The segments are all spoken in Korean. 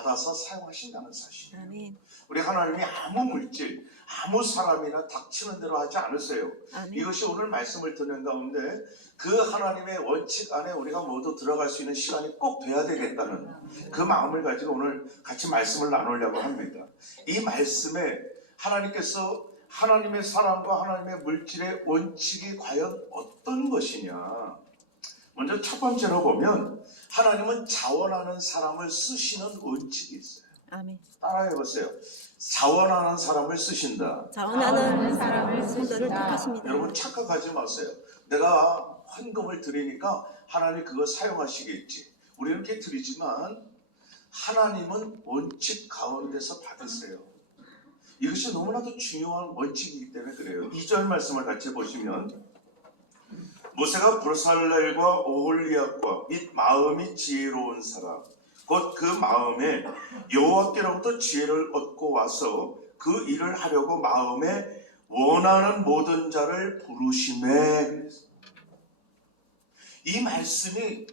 받아서 사용하신다는 사실이에요. 아멘. 우리 하나님이 아무 물질, 아무 사람이나 닥치는 대로 하지 않으세요. 아멘. 이것이 오늘 말씀을 듣는 가운데 그 하나님의 원칙 안에 우리가 모두 들어갈 수 있는 시간이 꼭 돼야 되겠다는 그 마음을 가지고 오늘 같이 말씀을 나누려고 합니다. 이 말씀에 하나님께서 하나님의 사랑과 하나님의 물질의 원칙이 과연 어떤 것이냐. 먼저 첫 번째로 보면 하나님은 자원하는 사람을 쓰시는 원칙이 있어요. 아멘. 따라해 보세요. 자원하는 사람을 쓰신다. 자원하는 사람을 순서를 택하십니다. 여러분 착각하지 마세요. 내가 헌금을 드리니까 하나님이 그거 사용하시겠지. 우리는 이렇게 드리지만 하나님은 원칙 가운데서 받으세요. 이것이 너무나도 중요한 원칙이기 때문에 그래요. 2절 말씀을 같이 보시면 모세가 브살렐과 오홀리압과 및 마음이 지혜로운 사람 곧 그 마음에 여호와께로부터 지혜를 얻고 와서 그 일을 하려고 마음에 원하는 모든 자를 부르심에. 이 말씀이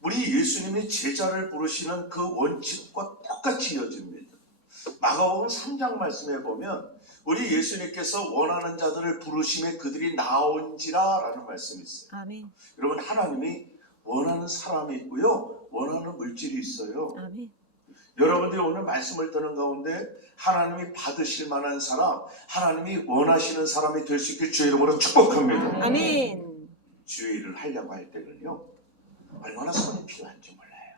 우리 예수님이 제자를 부르시는 그 원칙과 똑같이 이어집니다. 마가복음 3장 말씀에 보면 우리 예수님께서 원하는 자들을 부르심에 그들이 나온지라 라는 말씀이 있어요. 아멘. 여러분 하나님이 원하는 사람이 있고요. 원하는 물질이 있어요. 아멘. 여러분들이 오늘 말씀을 듣는 가운데 하나님이 받으실 만한 사람, 하나님이 원하시는 사람이 될 수 있길 주의 이름으로 축복합니다. 아멘. 주의 일을 하려고 할 때는요. 얼마나 손이 필요한지 몰라요.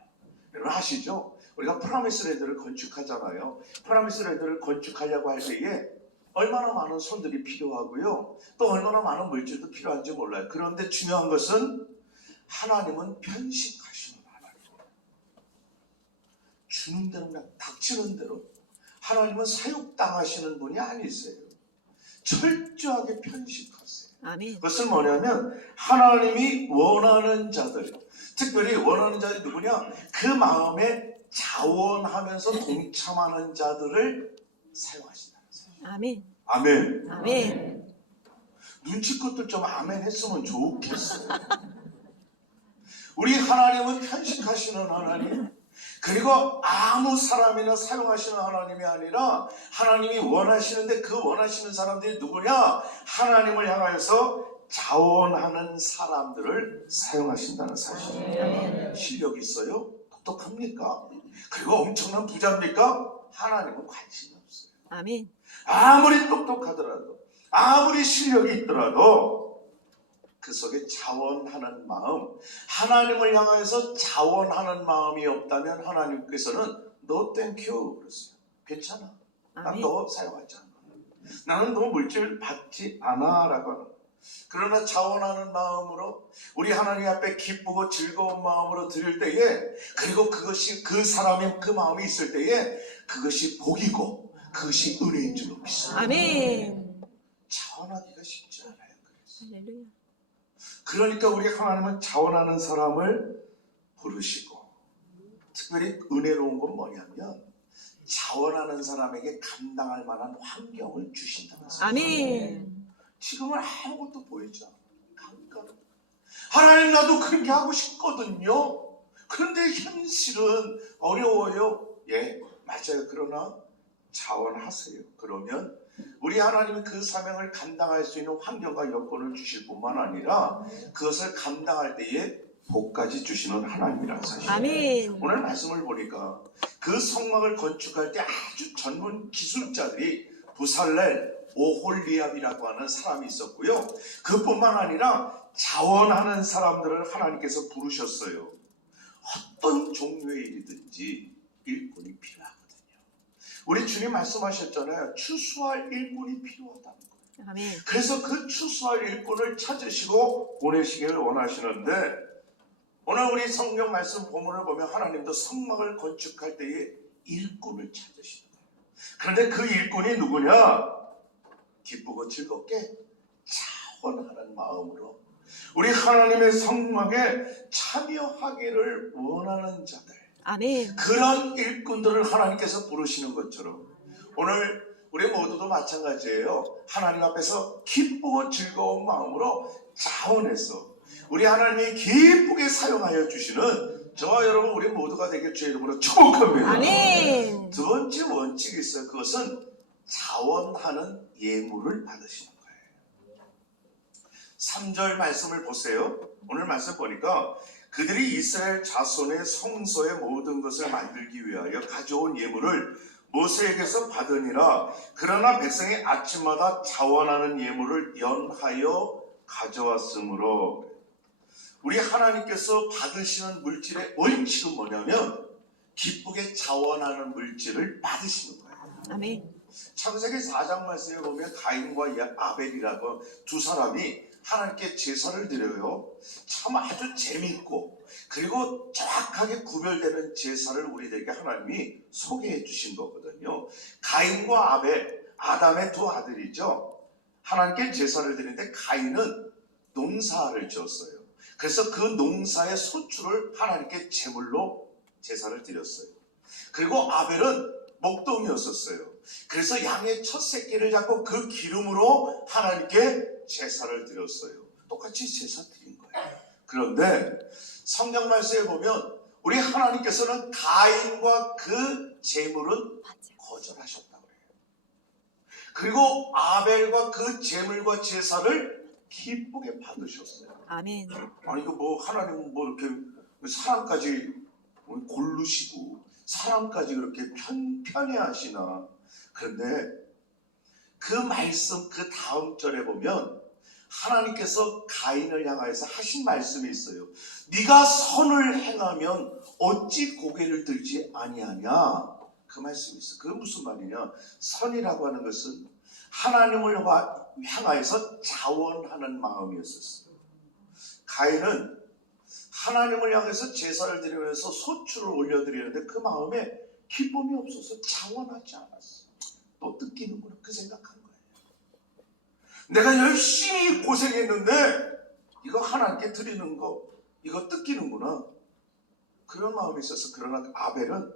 여러분 아시죠? 우리가 프라미스 랜드를 건축하잖아요. 프라미스 랜드를 건축하려고 할 때에 얼마나 많은 손들이 필요하고요. 또 얼마나 많은 물질도 필요한지 몰라요. 그런데 중요한 것은 하나님은 편식하시는 하나님이에요. 주는 대로 그냥 닥치는 대로. 하나님은 사육당하시는 분이 아니세요. 철저하게 편식하세요. 아멘. 그것은 뭐냐면 하나님이 원하는 자들, 특별히 원하는 자들이 누구냐? 그 마음에 자원하면서 동참하는 자들을 사용하신다는 사실. 아멘. 아멘. 아멘. 눈치껏들 좀 아멘 했으면 좋겠어요. 우리 하나님은 편식하시는 하나님, 그리고 아무 사람이나 사용하시는 하나님이 아니라 하나님이 원하시는데 그 원하시는 사람들이 누구냐? 하나님을 향하여서 자원하는 사람들을 사용하신다는 사실. 아멘. 실력이 있어요? 똑똑합니까? 그리고 엄청난 부자입니까? 하나님은 관심이 없어요. 아멘. 아무리 똑똑하더라도 아무리 실력이 있더라도 그 속에 자원하는 마음, 하나님을 향해서 자원하는 마음이 없다면 하나님께서는 No thank you 그러세요. 괜찮아. 난 아멘. 너 사용하지 않아. 나는 너 물질 받지 않아 라고 하는. 그러나 자원하는 마음으로 우리 하나님 앞에 기쁘고 즐거운 마음으로 드릴 때에, 그리고 그것이 그 사람의 그 마음이 있을 때에 그것이 복이고 그것이 은혜인 줄 믿습니다. 아멘. 자원하기가 쉽지 않아요. 그래서. 할렐루야. 그러니까 우리 하나님은 자원하는 사람을 부르시고, 특별히 은혜로운 건 뭐냐면 자원하는 사람에게 감당할 만한 환경을 주신다는 사실. 아멘. 지금은 아무것도 보이지 않아요. 깜깜. 하나님 나도 그렇게 하고 싶거든요. 그런데 현실은 어려워요. 예, 맞아요. 그러나 자원하세요. 그러면 우리 하나님은 그 사명을 감당할 수 있는 환경과 여건을 주실 뿐만 아니라 그것을 감당할 때에 복까지 주시는 하나님이라는 사실. 아멘. 오늘 말씀을 보니까 그 성막을 건축할 때 아주 전문 기술자들이 브살렐, 오홀리압이라고 하는 사람이 있었고요. 그뿐만 아니라 자원하는 사람들을 하나님께서 부르셨어요. 어떤 종류의 일이든지 일꾼이 필요하거든요. 우리 주님 말씀하셨잖아요. 추수할 일꾼이 필요하다는 거예요. 아멘. 그래서 그 추수할 일꾼을 찾으시고 보내시기를 원하시는데, 오늘 우리 성경 말씀 본문을 보면 하나님도 성막을 건축할 때에 일꾼을 찾으시는 거예요. 그런데 그 일꾼이 누구냐? 기쁘고 즐겁게 자원하는 마음으로 우리 하나님의 성막에 참여하기를 원하는 자들, 아멘. 그런 일꾼들을 하나님께서 부르시는 것처럼 오늘 우리 모두도 마찬가지예요. 하나님 앞에서 기쁘고 즐거운 마음으로 자원해서 우리 하나님이 기쁘게 사용하여 주시는 저와 여러분 우리 모두가 되길 주의 이름으로 축복합니다. 아멘. 그것은 자원하는 예물을 받으시는 거예요. 3절 말씀을 보세요. 오늘 말씀 보니까 그들이 이스라엘 자손의 성소의 모든 것을 만들기 위하여 가져온 예물을 모세에게서 받으니라. 그러나 백성이 아침마다 자원하는 예물을 연하여 가져왔으므로. 우리 하나님께서 받으시는 물질의 원칙은 뭐냐면 기쁘게 자원하는 물질을 받으시는 거예요. 아멘. 창세기 4장 말씀에 보면 가인과 아벨이라고 두 사람이 하나님께 제사를 드려요. 참 아주 재미있고 그리고 정확하게 구별되는 제사를 우리들에게 하나님이 소개해 주신 거거든요. 가인과 아벨, 아담의 두 아들이죠. 하나님께 제사를 드리는데 가인은 농사를 지었어요. 그래서 그 농사의 소출을 하나님께 제물로 제사를 드렸어요. 그리고 아벨은 목동이었었어요. 그래서 양의 첫 새끼를 잡고 그 기름으로 하나님께 제사를 드렸어요. 똑같이 제사 드린 거예요. 그런데 성경 말씀에 보면 우리 하나님께서는 가인과 그 제물은 거절하셨다고 해요. 그리고 아벨과 그 제물과 제사를 기쁘게 받으셨어요. 아멘. 아니 그 뭐 하나님은 뭐 이렇게 사람까지 고르시고 사람까지 그렇게 편애하시나. 그런데 그 말씀 그 다음 절에 보면 하나님께서 가인을 향하여서 하신 말씀이 있어요. 네가 선을 행하면 어찌 고개를 들지 아니하냐. 그 말씀이 있어요. 그게 무슨 말이냐. 선이라고 하는 것은 하나님을 향하여서 자원하는 마음이었었어요. 가인은 하나님을 향해서 제사를 드리면서 소출을 올려드리는데 그 마음에 기쁨이 없어서 자원하지 않았어. 또 뜯기는구나 그 생각한 거예요. 내가 열심히 고생했는데 이거 하나님께 드리는 거 이거 뜯기는구나 그런 마음이 있어서. 그러나 아벨은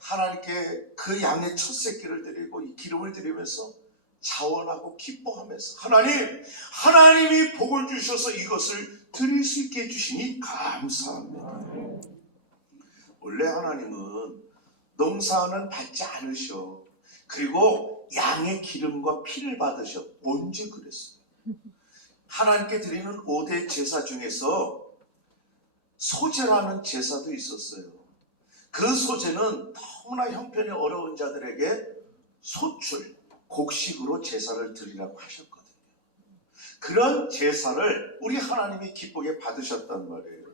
하나님께 그 양의 첫 새끼를 드리고 이 기름을 드리면서 자원하고 기뻐하면서 하나님이 복을 주셔서 이것을 드릴 수 있게 해주시니 감사합니다. 원래 하나님은 농사는 받지 않으셔. 그리고 양의 기름과 피를 받으셔. 언제 그랬어요? 하나님께 드리는 5대 제사 중에서 소제라는 제사도 있었어요. 그 소제는 너무나 형편이 어려운 자들에게 소출, 곡식으로 제사를 드리라고 하셨거든요. 그런 제사를 우리 하나님이 기쁘게 받으셨단 말이에요.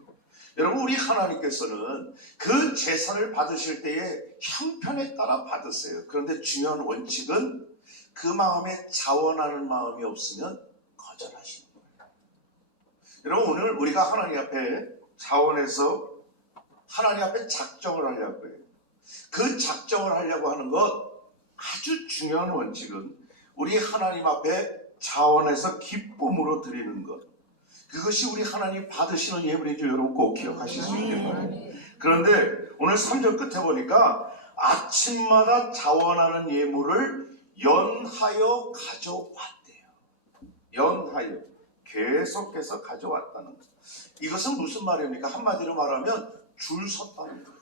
여러분 우리 하나님께서는 그 제사를 받으실 때에 형편에 따라 받으세요. 그런데 중요한 원칙은 그 마음에 자원하는 마음이 없으면 거절하시는 거예요. 여러분 오늘 우리가 하나님 앞에 자원해서 하나님 앞에 작정을 하려고 해요. 그 작정을 하려고 하는 것 아주 중요한 원칙은 우리 하나님 앞에 자원해서 기쁨으로 드리는 것. 그것이 우리 하나님 받으시는 예물인 줄 여러분 꼭 기억하실 수 있길 바랍니다. 그런데 오늘 3절 끝에 보니까 아침마다 자원하는 예물을 연하여 가져왔대요. 연하여 계속해서 가져왔다는 것. 이것은 무슨 말입니까? 한마디로 말하면 줄 섰다는 거예요.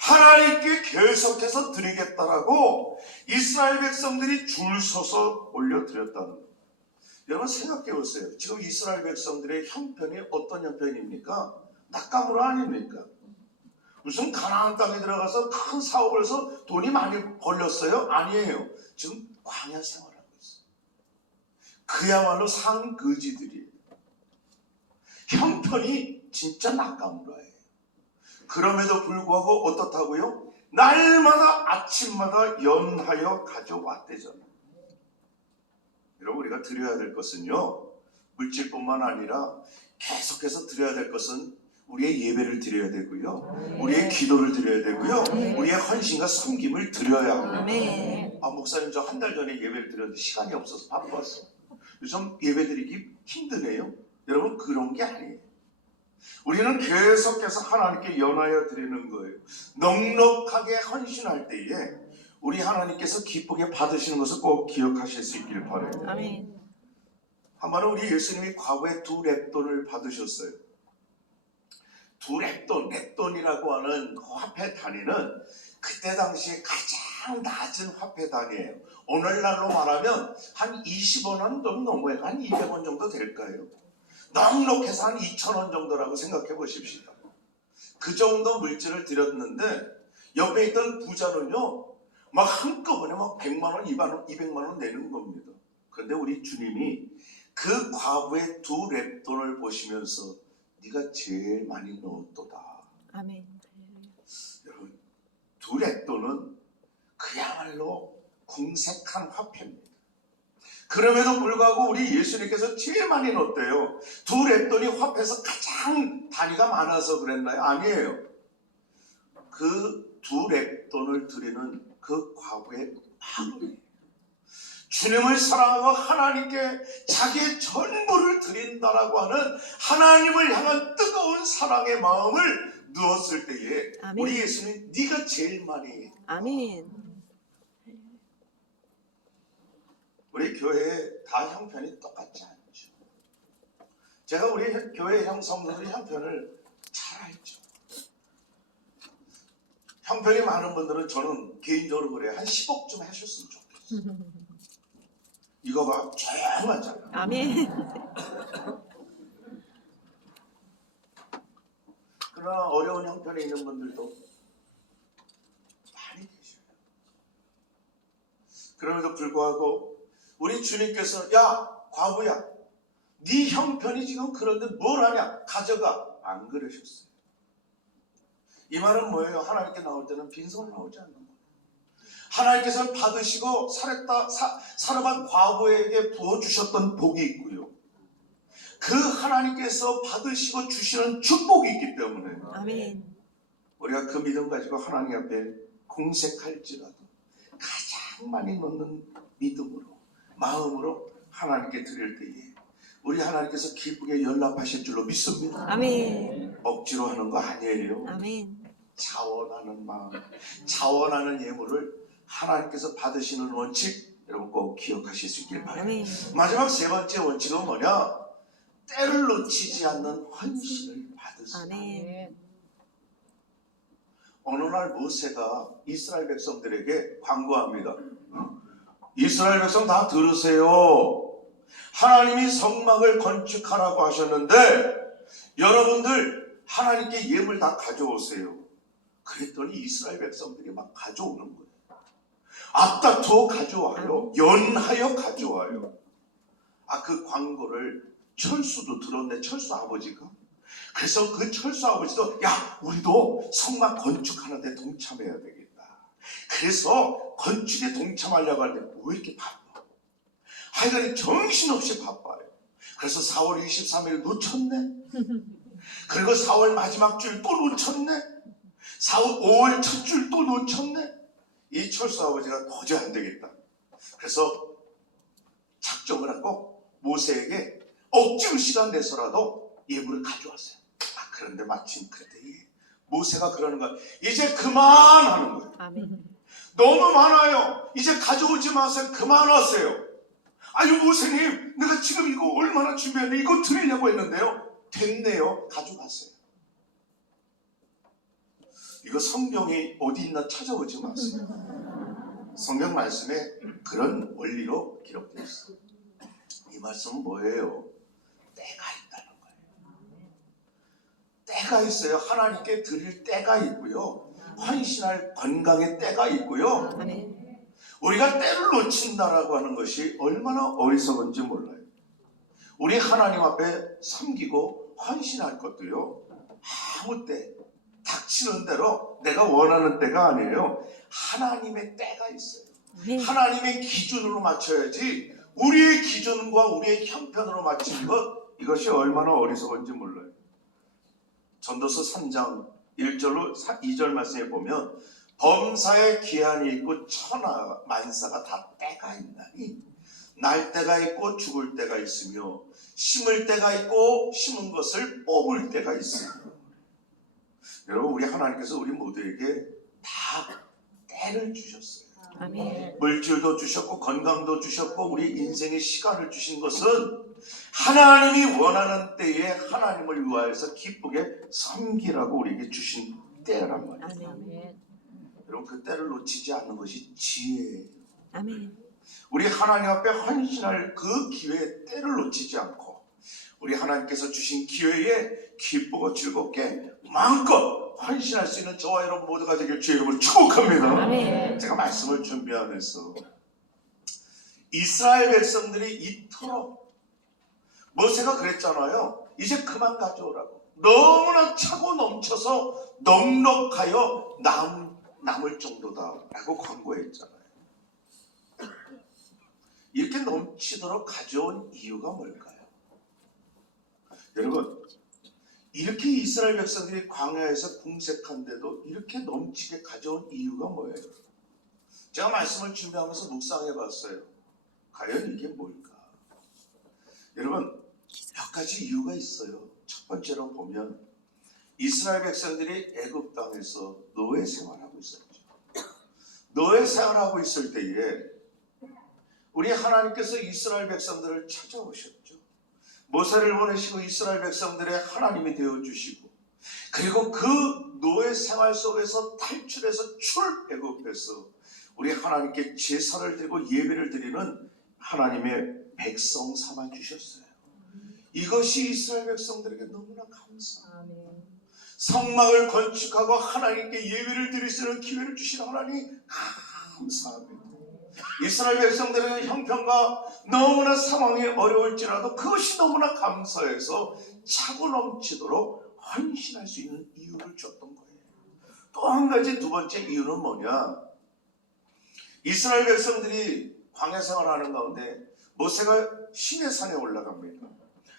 하나님께 계속해서 드리겠다라고 이스라엘 백성들이 줄 서서 올려드렸다는 거예요. 여러분 생각해 보세요. 지금 이스라엘 백성들의 형편이 어떤 형편입니까? 낙가무라 아닙니까? 무슨 가나안 땅에 들어가서 큰 사업을 해서 돈이 많이 벌렸어요? 아니에요. 지금 광야 생활하고 있어요. 그야말로 상거지들이에요. 형편이 진짜 낙가무라예요. 그럼에도 불구하고 어떻다고요? 날마다 아침마다 연하여 가져왔대잖아요. 여러분 우리가 드려야 될 것은요 물질뿐만 아니라 계속해서 드려야 될 것은 우리의 예배를 드려야 되고요, 우리의 기도를 드려야 되고요, 우리의 헌신과 섬김을 드려야 합니다. 아 목사님 저 한 달 전에 예배를 드렸는데 시간이 없어서 바빴어요. 요즘 예배 드리기 힘드네요. 여러분 그런 게 아니에요. 우리는 계속해서 하나님께 연하여 드리는 거예요. 넉넉하게 헌신할 때에 우리 하나님께서 기쁘게 받으시는 것을 꼭 기억하실 수 있길 바랍니다. 아멘. 한 번은 우리 예수님이 과거에 2렙돈을 받으셨어요. 2렙돈, 렙돈이라고 하는 그 화폐 단위는 그때 당시에 가장 가장 낮은 화폐 단위예요. 오늘날로 말하면 한 20원은 좀 넘어요. 한 200원 정도 될까요? 넉넉해서 한 2,000원 정도라고 생각해 보십시오. 그 정도 물질을 드렸는데 옆에 있던 부자는요, 막 한꺼번에 막 100만 원, 200만 원 내는 겁니다. 그런데 우리 주님이 그 과부의 두 렙돈을 보시면서 네가 제일 많이 넣었도다. 아멘. 여러분, 두 렙돈은 그야말로 궁색한 화폐입니다. 그럼에도 불구하고 우리 예수님께서 제일 많이 넣었대요. 두 렙돈이 화폐에서 가장 단위가 많아서 그랬나요? 아니에요. 그 두 렙돈을 드리는 그 과부의 마음이에요. 주님을 사랑하고 하나님께 자기의 전부를 드린다라고 하는 하나님을 향한 뜨거운 사랑의 마음을 누었을 때에 아멘. 우리 예수님 네가 제일 많이 아멘. 우리 교회에 다 형편이 똑같지 않죠. 제가 우리 교회 성도들의 형편을 잘 알죠. 형편이 많은 분들은 저는 개인적으로 그래요. 한 10억 좀 해줬으면 좋겠어요. 이거 봐, 조용하잖아. 아멘. 그러나 어려운 형편에 있는 분들도 많이 계셔요. 그럼에도 불구하고 우리 주님께서 야 과부야, 네 형편이 지금 그런데 뭘 하냐, 가져가, 안 그러셨어요. 이 말은 뭐예요? 하나님께 나올 때는 빈손 나오지 않는 거예요. 하나님께서는 받으시고 사르반 과부에게 부어주셨던 복이 있고요, 그 하나님께서 받으시고 주시는 축복이 있기 때문에 아멘. 우리가 그 믿음 가지고 하나님 앞에 공색할지라도 가장 많이 넣는 믿음으로, 마음으로 하나님께 드릴 때에 우리 하나님께서 기쁘게 연락하실 줄로 믿습니다. 아멘. 억지로 하는 거 아니에요. 아멘. 자원하는 마음, 자원하는 예물을 하나님께서 받으시는 원칙, 여러분 꼭 기억하실 수 있길 바랍니다. 아멘. 마지막 세 번째 원칙은 뭐냐? 때를 놓치지 않는 헌신을 받으시라. 아멘. 어느 날 모세가 이스라엘 백성들에게 광고합니다. 이스라엘 백성 다 들으세요. 하나님이 성막을 건축하라고 하셨는데 여러분들 하나님께 예물 다 가져오세요. 그랬더니 이스라엘 백성들이 막 가져오는 거예요. 앞다투어 가져와요. 연하여 가져와요. 그 광고를 철수도 들었네, 철수 아버지가. 그래서 그 철수 아버지도 야, 우리도 성막 건축하는데 동참해야 되겠다. 그래서 건축에 동참하려고 하는데 왜 이렇게 바빠? 하여간 정신없이 바빠요. 그래서 4월 23일 놓쳤네. 그리고 4월 마지막 줄 또 놓쳤네. 5월 첫 줄 또 놓쳤네. 이 철수 아버지가 도저히 안 되겠다. 그래서 작정을 하고 모세에게 억지로 시간 내서라도 예물을 가져왔어요. 그런데 마침 그때에 모세가 그러는 거야. 이제 그만하는 거예요. 아멘. 너무 많아요. 이제 가져오지 마세요. 그만하세요. 아유 모세님, 내가 지금 이거 얼마나 준비했는데 이거 드리려고 했는데요. 됐네요. 가져가세요. 이거 성경이 어디 있나 찾아오지 마세요. 성경 말씀에 그런 원리로 기록되어 있어요. 이 말씀은 뭐예요? 때가 있다는 거예요. 때가 있어요. 하나님께 드릴 때가 있고요, 헌신할 건강의 때가 있고요. 아멘. 우리가 때를 놓친다라고 하는 것이 얼마나 어리석은지 몰라요. 우리 하나님 앞에 섬기고 헌신할 것도요, 아무 때 닥치는 대로 내가 원하는 때가 아니에요. 하나님의 때가 있어요. 아멘. 하나님의 기준으로 맞춰야지 우리의 기준과 우리의 형편으로 맞추는 것, 이것이 얼마나 어리석은지 몰라요. 전도서 3장 1절로 2절 말씀에 보면 범사에 기한이 있고 천하 만사가 다 때가 있나니 날 때가 있고 죽을 때가 있으며 심을 때가 있고 심은 것을 뽑을 때가 있으며. 여러분, 우리 하나님께서 우리 모두에게 다 때를 주셨어요. 아멘. 물질도 주셨고 건강도 주셨고 우리 인생의 시간을 주신 것은 하나님이 원하는 때에 하나님을 위하여서 기쁘게 섬기라고 우리에게 주신 때란 말이에요. 아멘. 여러분 그 때를 놓치지 않는 것이 지혜예요. 아멘. 우리 하나님 앞에 헌신할 그 기회의 때를 놓치지 않고 우리 하나님께서 주신 기회에 기쁘고 즐겁게 마음껏 헌신할 수 있는 저와 여러분 모두가 되길 주의 이름으로 축복합니다. 아멘. 제가 말씀을 준비하면서 이스라엘 백성들이 이토록 모세가 그랬잖아요. 이제 그만 가져오라고. 너무나 차고 넘쳐서 넉넉하여 남을 정도다라고 광고했잖아요. 이렇게 넘치도록 가져온 이유가 뭘까요? 여러분, 이렇게 이스라엘 백성들이 광야에서 궁색한데도 이렇게 넘치게 가져온 이유가 뭐예요? 제가 말씀을 준비하면서 묵상해 봤어요. 과연 이게 뭘까? 여러분, 몇 가지 이유가 있어요. 첫 번째로 보면 이스라엘 백성들이 애굽 땅에서 노예 생활하고 있었죠. 노예 생활하고 있을 때에 우리 하나님께서 이스라엘 백성들을 찾아오셨죠. 모세를 보내시고 이스라엘 백성들의 하나님이 되어주시고, 그리고 그 노예 생활 속에서 탈출해서 출애굽해서 우리 하나님께 제사를 드리고 예배를 드리는 하나님의 백성 삼아 주셨어요. 이것이 이스라엘 백성들에게 너무나 감사합니다. 성막을 건축하고 하나님께 예배를 드릴 수 있는 기회를 주신 하나님 감사합니다. 이스라엘 백성들의 형편과 너무나 상황이 어려울지라도 그것이 너무나 감사해서 차고 넘치도록 헌신할 수 있는 이유를 줬던 거예요. 또 한 가지 두 번째 이유는 뭐냐? 이스라엘 백성들이 광야 생활하는 가운데 모세가 시내산에 올라갑니다.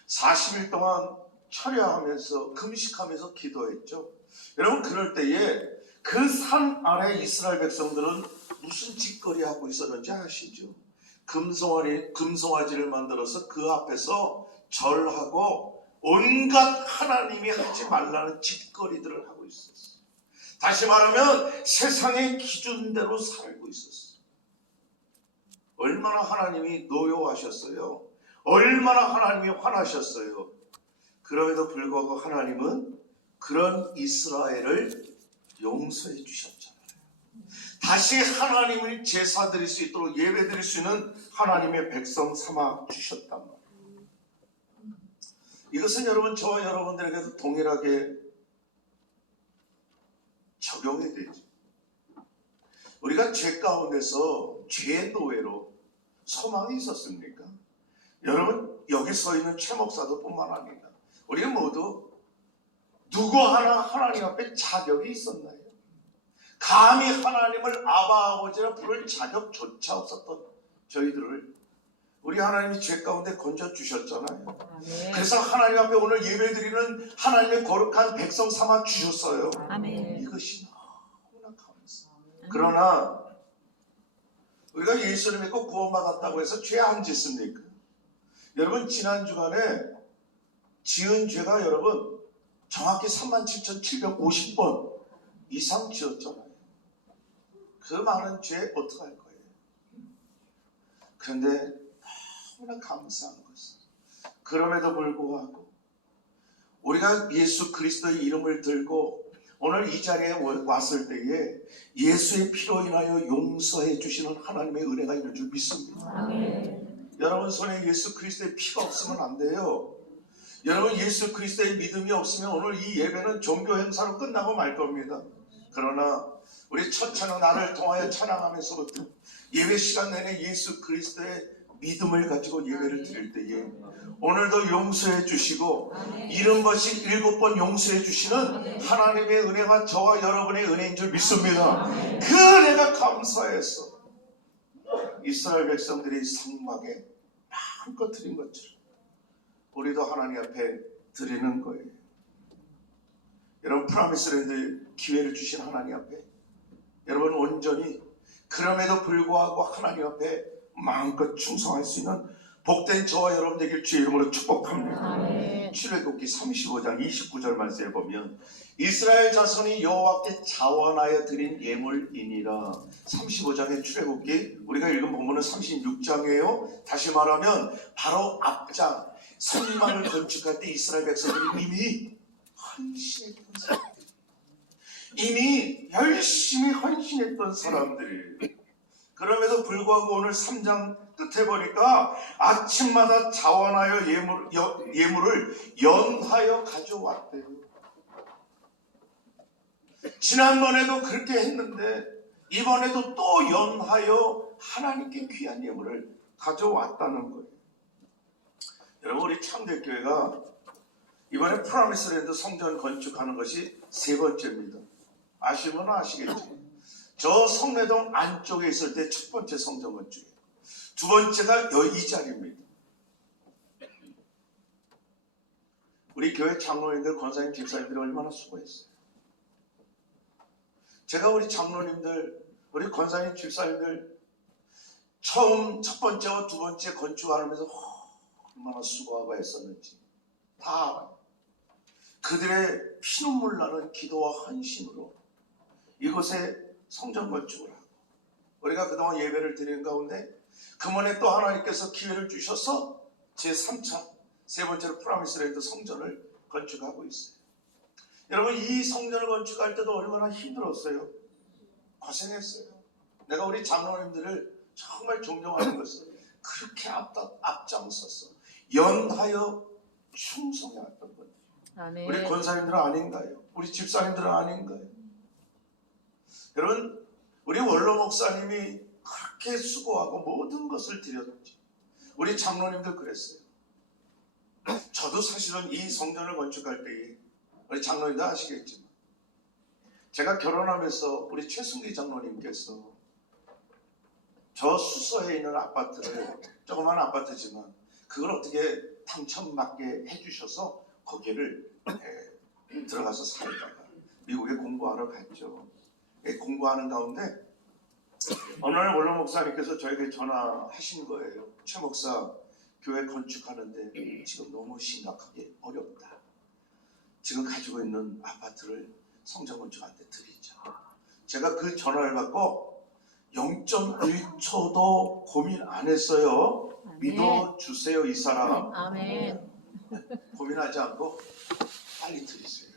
40일 동안 철야하면서 금식하면서 기도했죠. 여러분, 그럴 때에 그 산 아래 이스라엘 백성들은 무슨 짓거리 하고 있었는지 아시죠? 금송아지를 만들어서 그 앞에서 절하고 온갖 하나님이 하지 말라는 짓거리들을 하고 있었어요. 다시 말하면 세상의 기준대로 살고 있었어요. 얼마나 하나님이 노여워하셨어요. 얼마나 하나님이 화나셨어요. 그럼에도 불구하고 하나님은 그런 이스라엘을 용서해 주셨잖아요. 다시 하나님을 제사 드릴 수 있도록 예배 드릴 수 있는 하나님의 백성 삼아 주셨단 말이에요. 이것은 여러분, 저와 여러분들에게도 동일하게 적용이 되죠. 우리가 죄 가운데서 죄의 노예로 소망이 있었습니까? 여러분, 여기 서 있는 최 목사도 뿐만 아니라 우리가 모두 누구 하나 하나님 앞에 자격이 있었나요? 감히 하나님을 아바 아버지라 부를 자격조차 없었던 저희들을 우리 하나님이 죄 가운데 건져주셨잖아요. 아멘. 그래서 하나님 앞에 오늘 예배드리는 하나님의 거룩한 백성 삼아 주셨어요. 아멘. 이것이 너무나 감사해요. 그러나 우리가 예수를 믿고 구원받았다고 해서 죄 안 짓습니까? 여러분, 지난 주간에 지은 죄가 여러분 정확히 37,750번 이상 지었잖아요. 그 많은 죄 어떡할 거예요? 그런데 너무나 감사한 것은 그럼에도 불구하고 우리가 예수 그리스도의 이름을 들고 오늘 이 자리에 왔을 때에 예수의 피로 인하여 용서해 주시는 하나님의 은혜가 있는 줄 믿습니다. 아멘. 여러분 손에 예수 그리스도의 피가 없으면 안 돼요. 여러분, 예수 그리스도의 믿음이 없으면 오늘 이 예배는 종교 행사로 끝나고 말 겁니다. 그러나 우리 첫 찬양 나를 통하여 찬양하면서부터 예배 시간 내내 예수 그리스도의 믿음을 가지고 예배를 드릴 때에 오늘도 용서해 주시고 이름 버신 7번 용서해 주시는 하나님의 은혜가 저와 여러분의 은혜인 줄 믿습니다. 그 은혜가 감사해서 이스라엘 백성들이 성막에 마음껏 드린 것처럼 우리도 하나님 앞에 드리는 거예요. 여러분, 프라미스랜드 기회를 주신 하나님 앞에 여러분 온전히 그럼에도 불구하고 하나님 앞에 마음껏 충성할 수 있는 복된 저와 여러분 되길 주의 이름으로 축복합니다. 출애굽기 35장 29절 말씀에 보면 이스라엘 자손이 여호와께 자원하여 드린 예물이니라. 35장의 출애굽기 우리가 읽은 본문은 36장이에요. 다시 말하면 바로 앞장 성막을 건축할 때 이스라엘 백성들이 이미 헌신했던 사람들. 이미 열심히 헌신했던 사람들이에요. 그럼에도 불구하고 오늘 3장 끝에 보니까 아침마다 자원하여 예물을 연하여 가져왔대요. 지난번에도 그렇게 했는데 이번에도 또 연하여 하나님께 귀한 예물을 가져왔다는 거예요. 여러분, 우리 창대교회가 이번에 프라미스랜드 성전 건축하는 것이 세 번째입니다. 아시면 아시겠죠? 저 성내동 안쪽에 있을 때 첫 번째 성전 건축이에요. 두 번째가 이 자리입니다. 우리 교회 장로님들, 권사님, 집사님들이 얼마나 수고했어요. 제가 우리 장로님들, 우리 권사님, 집사님들 처음 첫 번째와 두 번째 건축하면서 얼마나 수고하고 했었는지 다 알아요. 그들의 피눈물 나는 기도와 헌신으로 이곳에 성전 건축을 하고 우리가 그동안 예배를 드리는 가운데 금번에 또 하나님께서 기회를 주셔서 제3차 세 번째로 프라미스랜드 성전을 건축하고 있어요. 여러분, 이 성전을 건축할 때도 얼마나 힘들었어요. 고생했어요. 내가 우리 장로님들을 정말 존경하는 것은 그렇게 앞장서서 연하여 충성해왔던 것. 아멘. 우리 권사님들은 아닌가요? 우리 집사님들은 아닌가요? 여러분, 우리 원로 목사님이 그렇게 수고하고 모든 것을 드렸지. 우리 장로님들 그랬어요. 저도 사실은 이 성전을 건축할 때에 우리 장로님도 아시겠지만 제가 결혼하면서 우리 최승기 장로님께서 저 수서에 있는 아파트를, 조그만 아파트지만 그걸 어떻게 당첨받게 해주셔서 거기를 들어가서 살다가 미국에 공부하러 갔죠. 공부하는 가운데 어느 날 원로 목사님께서 저에게 전화하신 거예요. 최 목사, 교회 건축하는데 지금 너무 심각하게 어렵다. 지금 가지고 있는 아파트를 성전 건축한테 드리자. 제가 그 전화를 받고 0.1초도 고민 안 했어요. 아멘. 믿어주세요, 이 사람. 아멘. 고민하지 않고 빨리 드리세요.